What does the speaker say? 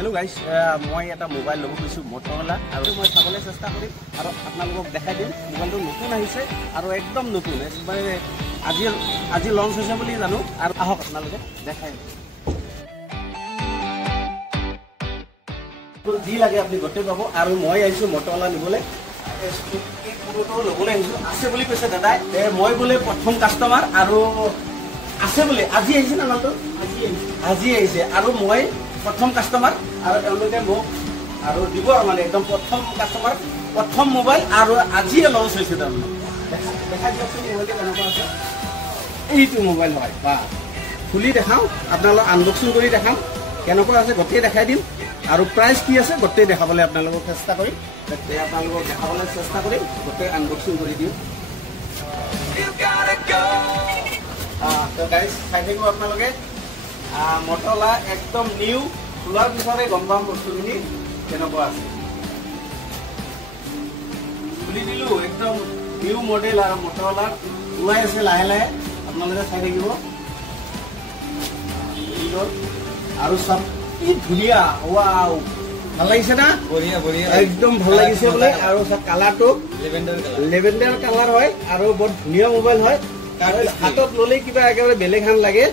hello guys मैं এটা mobile লব গৈছো Motorola আৰু মই চাবলৈ চেষ্টা কৰিম আৰু আপোনালোকক দেখাই দিম মোবাইলটো নতুন আহিছে আৰু একদম নতুন একবাৰে আজি লঞ্চ হৈছে বুলি জানো আৰু আহক আপোনালোকে দেখাই তো যি লাগে আপুনি গটে পাব আৰু মই আহিছো Motorola নিবলৈ এই পুৰোটো লবলৈ আহিছো আছে বুলি কৈছে দাদা মই বলে প্ৰথম কাস্টমাৰ আৰু আছে বুলি আজি আহিছে না মালটো আজি আহিছে আৰু মই प्रथम कस्टमर और মোক और দিব মানে একদম प्रथम कस्टमर प्रथम मोबाइल और आज लॉन्च হৈছে তাৰমানে দেখা দিয়কচোন মোবাইলটো কেনেকুৱা আছে এইটো মোবাইল হয় বা খুলি দেখাও আপোনালোক আনবক্সিং কৰি দেখাম কেনেকুৱা আছে গোটেই দেখাই দিম আৰু প্ৰাইস কি আছে গোটেই দেখাবলৈ আপোনালোকক চেষ্টা কৰিম তেতিয়া আপোনালোকক দেখাবলৈ চেষ্টা কৰিম গোটেই আনবক্সিং কৰি দিম তো গাইস চাই থাকিব আপোনালোকে Motorola एकदम নিউ খোলাৰ পিছৰে গম পাম বস্তুখিনি কেনেকুৱা আছে খুলি দিলো একদম নিউ মডেল আৰু Motorola ওলাই আছে লাহে লাহে আপোনালোকে চাই থাকিব আৰু সব কি ধুনিয়া ওয়াও ভাল লাগিছে না বঢ়িয়া বঢ়িয়া একদম ভাল লাগিছে বলে আৰু সব কালাৰটো লেভেন্ডাৰ কালাৰ হয় আৰু বহুত ধুনিয়া মোবাইল হয় হাতত ললে কিবা একেবাৰে বেলেগ হান লাগে